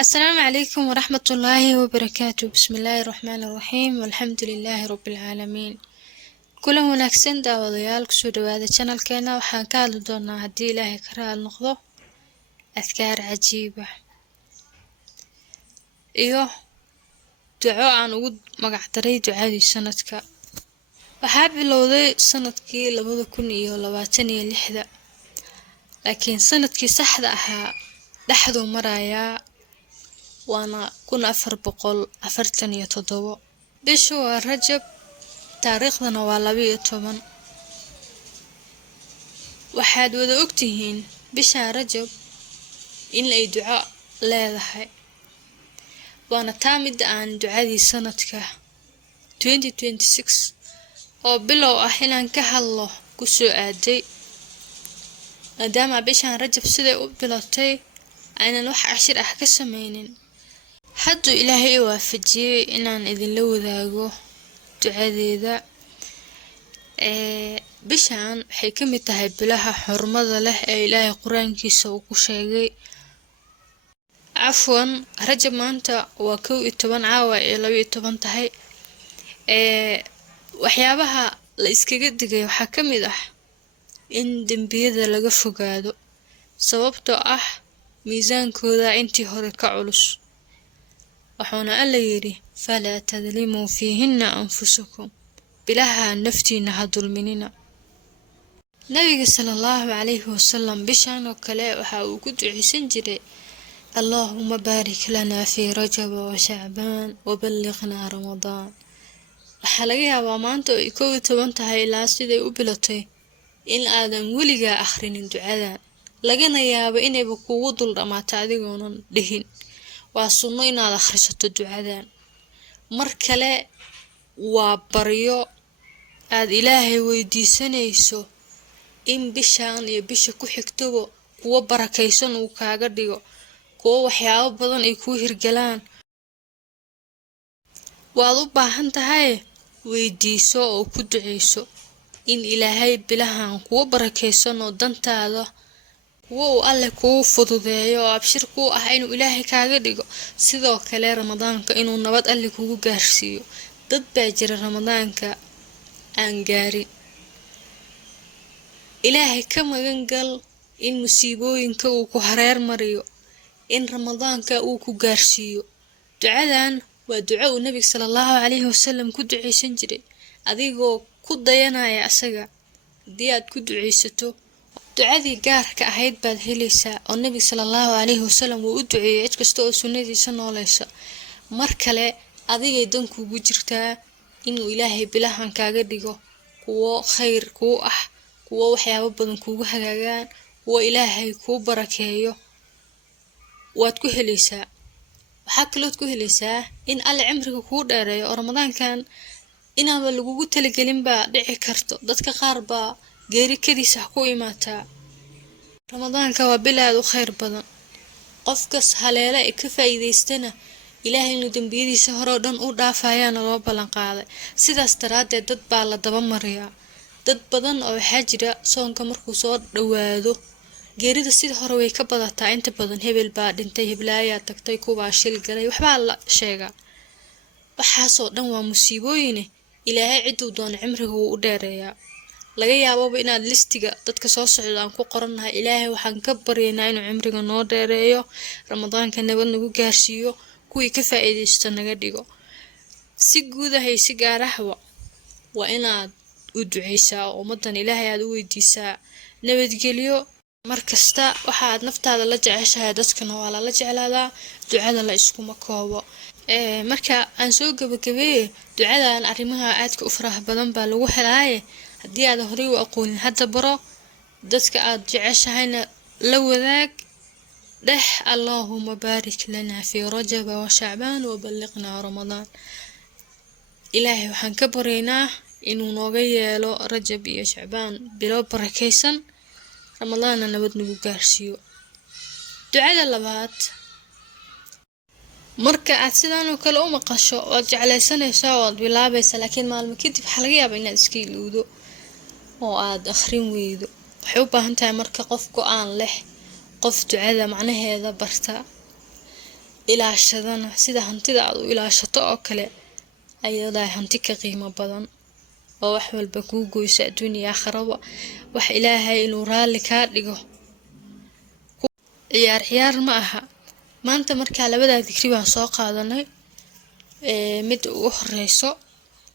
السلام عليكم ورحمة الله وبركاته. بسم الله الرحمن الرحيم والحمد لله رب العالمين. كل wanaagsan daawadayaal kusoo dhawaada channelkeena waxaan ka hadli doonaa haddii Ilaahay ka raali noqdo adkaar cajiib ah iyo duco aan ugu magac daray ducadii sanadka. Waxaa bilowday sanadkii 2026 laakiin sanadkii saxda ahaa dhaxduu marayaa waana 1447 bishu waa Rajab taariikhdana waa 12. waxaad wada ogtihiin bisha Rajab in ay duco leedahay waana taa mid aan ducadii sanadka 2026 oo bilow ah inaan ka hadlo ku soo aaday maadaama bishaan Rajab siday u bilowtay aynan wax cashir ah ka sameynin. hadduu Ilaahay waafajiyay inaan idinla wadaago ducadeeda. bishaan waxay ka mid tahay bilaha xurmada leh ee Ilaahay quraankiisa uu ku sheegay. Afwan, Rajab maanta waa 11 caawa ee 12 tahay. waxyaabaha la iskaga digay waxaa ka mid ah in dambiyada laga fogaado sababtoo ah miisaankooda intii hore ka culus. waxaana Alla yiri falaa tadlimuu fiihinna anfusakum, bilaha naftiina ha dulminina. nabiga sallallahu alayhi wasallam bishaan oo kale waxa uu ku duceysan jiray Allahumma barik lana fi Rajab wa Sha'ban wa ballighna Ramadan. waxaa laga yaabaa maanta oo 11 tahay ilaa siday u bilowtay in aadan weligaa akhrinin ducadan, lagana yaabo inayba kugu dul dhamaato adigoonan dhihin. waa sunno inaad akhrisato ducadan. mar kale waa baryo aad Ilaahay weydiisanayso in bishaan iyo bisha ku xigtaba kuwa barakaysan uu kaaga dhigo, kuwa waxyaabo badan ay ku hirgalaan. waad u baahan tahay weydiiso oo ku duceyso in Ilaahay bilahan kuwa barakaysan oo dantaada kuwa uu Alle kuu fududeeyo oo abshir ku ah inuu Ilaahay kaaga dhigo. sidoo kale Ramadaanka inuu nabad Alle kugu gaarsiiyo. dad baa jira Ramadaanka aan gaarin. Ilaahay ka magan gal in musiibooyinka uu ku hareer mariyo, in Ramadaanka uu ku gaarsiiyo. ducadan waa duco uu Nabiga sallallahu alayhi wasallam ku duceysan jiray adigoo ku dayanaya asaga. haddii aad ku duceysato ducadii gaarka ahayd baad helaysaa oo Nabiga sallallahu alayhi wasallam uu u duceeyay cid kasta oo sunnadiisa nooleysa. mar kale adigay dan kugu jirtaa inuu Ilaahay bilahan kaaga dhigo kuwo khayr ku ah, kuwo waxyaabo badan kugu hagaagaan, kuwo Ilaahay kuu barakeeyo. waad ku helaysaa. waxaa kaloo ku helaysaa in Alle cimriga kuu dheereeyo oo Ramadaankan inaaba lagugu talagelin baa dhici karto. dadka qaar baa geeri kadiisa ku imaataa. Ramadaanka waa bil aad u khayr badan. qofkas haleela ee ka faa'iideystana Ilaahay inuu dambiyadiisa hore oo dhan u dhaafayaana loo ballan qaaday. sidaas daraadeed dad baa la daba mariyaa. dad badan oo waxaa jira soonka markuu soo dhawaado geerida sidii hore way ka badataa. inta badan hebel baa dhintay, heblaayaa tagtay, kuwaa shil galay, waxbaa la sheegaa. waxaasoo dhan waa musiibooyin. Ilaahay ciduu doono cimriga wuu u dheereeyaa. laga yaababa inaad listiga dadka soo socda aan ku qoranahay Ilaahay waxaan ka baryaynaa inuu cimriga noo dheereeyo, Ramadaanka nabad nagu gaarsiiyo, kuwii ka faa'iideysto naga dhigo. si guud ah iyo si gaar ahba waa inaad u duceysaa oo ummadan Ilaahay aad u weydiisaa nabadgelyo. markasta waxaad naftaada la jeceshahay dadkana waa la jeclaadaa. ducada la iskuma koobo. marka aan soo gabagabeeyay ducadan arrimaha aadka u faraha badan baa lagu helaaye haddii aad horey u aqoonin hadda baro. dadka aad jeceshahayna la wadaag. dheh Allahumma barik lana fi Rajab wa Sha'ban wa ballighna Ramadan. Ilaahay waxaan ka baryaynaa inuu nooga yeelo Rajab iyo Sha'ban bilo barakaysan, Ramadaanna nabad nagu gaarsiiyo. ducada labaad, marka aad sidaan oo kale u maqasho waad jeclaysanaysaa waad bilaabaysaa, laakiin maalmo kadib waxaa laga yaabaa inaad iska ilowdo oo aad akhrin weydo. waxay u baahan tahay marka qof go'aan leh, qof ducada macnaheeda barta. ilaashadana sida hantida aad u ilaashato oo kale ayadaa hanti ka qiimo badan oo wax walba kuu goysa adduun iyo aakhiraba. wax ilaahay inuu raalli kaa dhigo ciyaar ma aha. maanta markaa labadaa digri baan soo qaadanay. mid ugu horeyso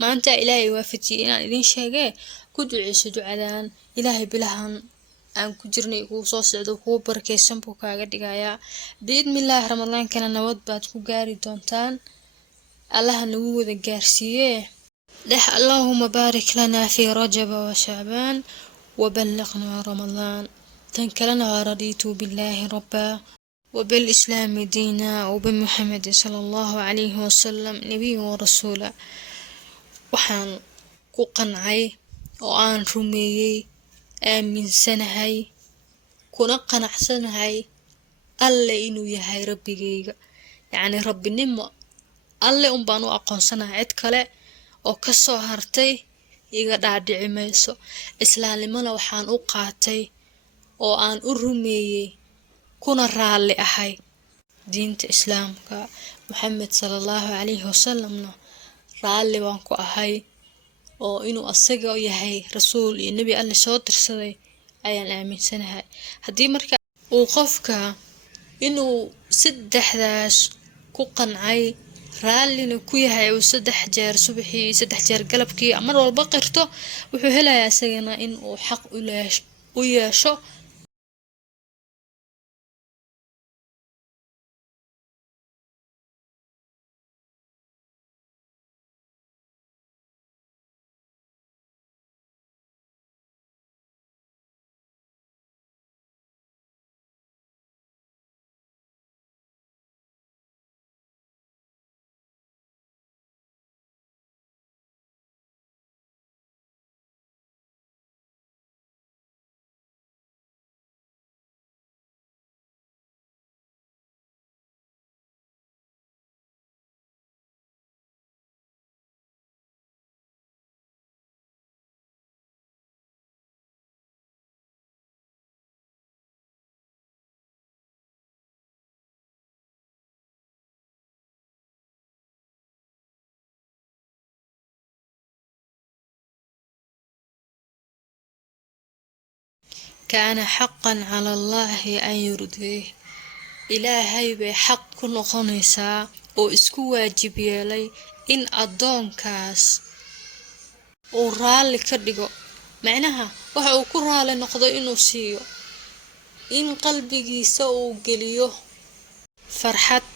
maanta ilaahay waafajiyay inaan idin sheegee ku duceyso ducadan. ilaahay bilahan aan ku jirnay kuu soo socdo kuu barakeysan buu kaaga dhigayaa biidnillaahi. ramadaankana nabad baad ku gaari doontaan. allaha nagu wada gaarsiiyee dhex. allaahuma baarik lanaa fii rajaba wa shacbaan وبلغنا رمضان. تنكلنا ورضيت بالله ربا وبالإسلام دينا وبمحمد صلى الله عليه وسلم نبي ورسولا. waxaan ku qancay oo aan rumeeyey aaminsanahay kuna qanacsanahay alle inuu yahay rabbigayga. yacni rabbinimo alle baan u aqoonsanahay. cid kale oo kasoo hartay iga dhaadhici mayso. islaamnimona waxaan u qaatay oo aan u rumeeyey kuna raalli ahay diinta islaamka. maxamed sallallahu calayhi wasalamna raalli waan ku ahay oo inuu asaga yahay rasuul iyo nebi alle soo dirsaday ayaan aaminsanahay. haddii marka uu qofka inuu saddexdaas ku qancay raallina ku yahay uu 3 jeer subaxii 3 jeer galabkii mar walba qirto wuxuu helayaa isagana in uu xaq u yeesho كان حقا على الله أن يرضيه. إلهي بحق كنقنيسا oo isku waajib yeelay in adoonkaas uu raalli ka dhigo. macnaha waxa uu ku raalli noqdo inuu siiyo in qalbigiisa uu geliyo farxad.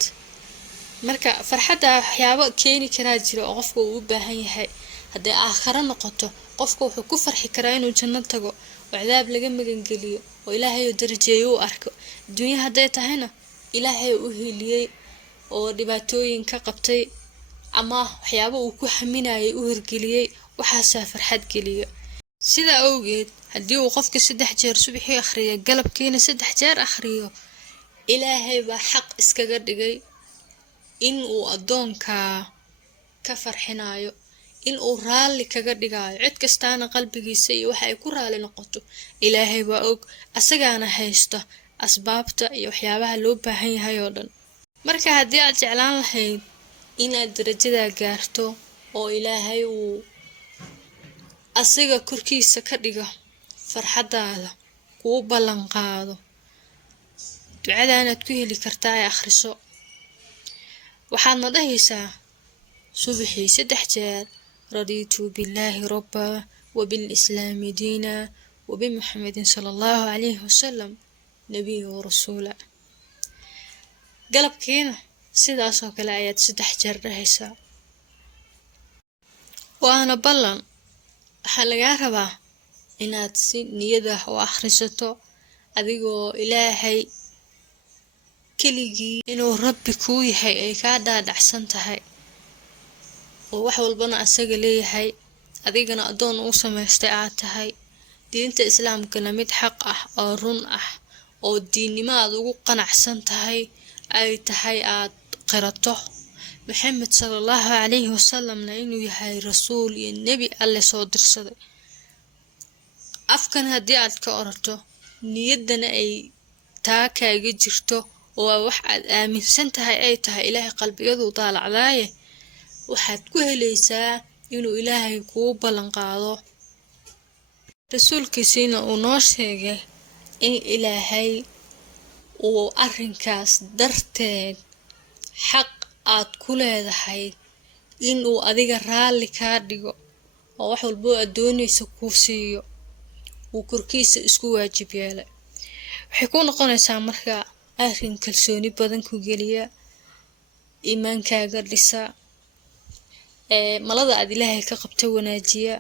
marka farxadda waxyaabo keeni karaa jiro oo qofku uu u baahan yahay. haddii aakhiro noqoto qofku wuxuu ku farxi karaa inuu janno tago oo cadaab laga magan geliyo oo ilaahay darajeeyo u arko. dunya hadday tahayna ilaahay u heliyay oo dhibaatooyin ka qabtay ama waxyaabo uu ku xaminayay u hirgeliyay waxaasa farxad geliyo. sida awgeed haddii uu qofka 3 jeer subaxii akhriyo galabkiina 3 jeer akhriyo ilaahay baa xaq iskaga dhigay in uu adoonka ka farxinayo in uu raalli kaga dhigayo. cid kastaana qalbigiisa iyo waxa ay ku raalli noqoto ilaahay baa og. asagaana haysta asbaabta iyo waxyaabaha loo baahan yahay oo dhan. marka haddii aad jeclaan lahayd inaad darajada gaarto oo ilaahay uu asiga korkiisa ka dhigo farxadaada kuu ballan qaado ducadaanaad ku heli kartaa ay akhriso. waxaadna dhahaysaa subaxii 3 jeer raditu billaahi rabba وبالإسلام دينا وبمحمد صلى الله عليه وسلم نبي ورسولا. galabkiina sidaasoo kale ayaad 3 jeer dhahaysaa. waana ballan. waxaa lagaa rabaa inaad si niyad ah u akhrisato adigoo ilaahay keligii inuu rabbi kuu yahay ay kaa dhaadhacsan tahay oo wax walbana asaga leeyahay adigana adoon u samaystay aad tahay. diinta islaamkana mid xaq ah oo run ah oo diinnimo aad ugu qanacsan tahay ay tahay aad qirato. maxamed sallallahu calayhi wasalamna inuu yahay rasuul iyo nebi alle soo dirsaday. afkan haddii aad ka orato niyaddana ay taa kaaga jirto oo wax aad aaminsan tahay ay tahay ilaahay qalbigadu daalacdaaye waxaad ku helaysaa inuu ilaahay kuu ballan qaado rasuulkiisina uu noo sheegay in ilaahay uu arrinkaas darteed xaq aad ku leedahay inuu adiga raalli kaa dhigo oo wax walbo aad doonayso kuu siiyo uu korkiisa isku waajib yeelay waxay ku noqonaysaa markaa arrin kalsooni badan ku geliya iimaankaaga dhisa malada aad ilaahay ka qabta wanaajiya